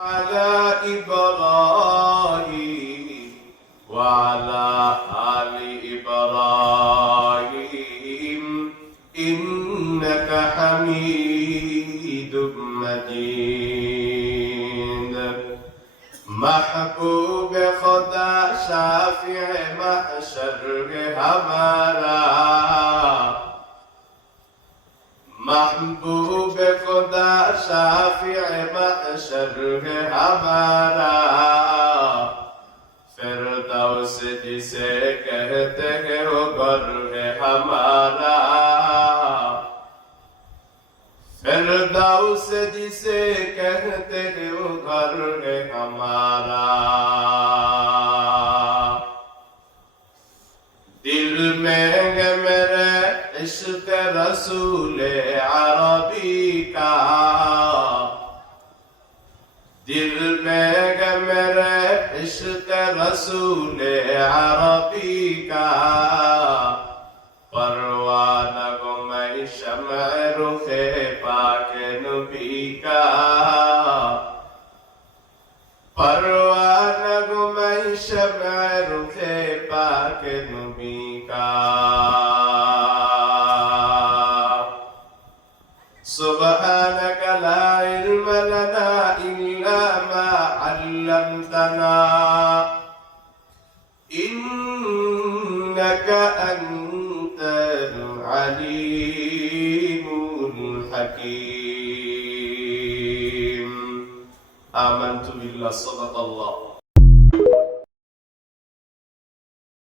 على إبراهيم وعلى آل إبراهيم إنك حميد مجيد محبوب خدا شافع محشر ہمارا محبوب خدا شافع محشر ہے ہمارا فردوس جسے کہتے ہیں وہ گھر ہے ہمارا فردوس جسے کہتے ہیں وہ گھر ہے ہمارا دل میں ہے میرے عشق رسول عربی کا دل میں ہے میرے عشق رسول عربی کا پروانہ کو میں شمع رخ پاک نبی کا پروانہ کو میں شمع رخ پاک نبی کا سبحانك لا علم لنا إلا ما علمتنا إنك أنت العليم الحكيم آمنت بالله صدق الله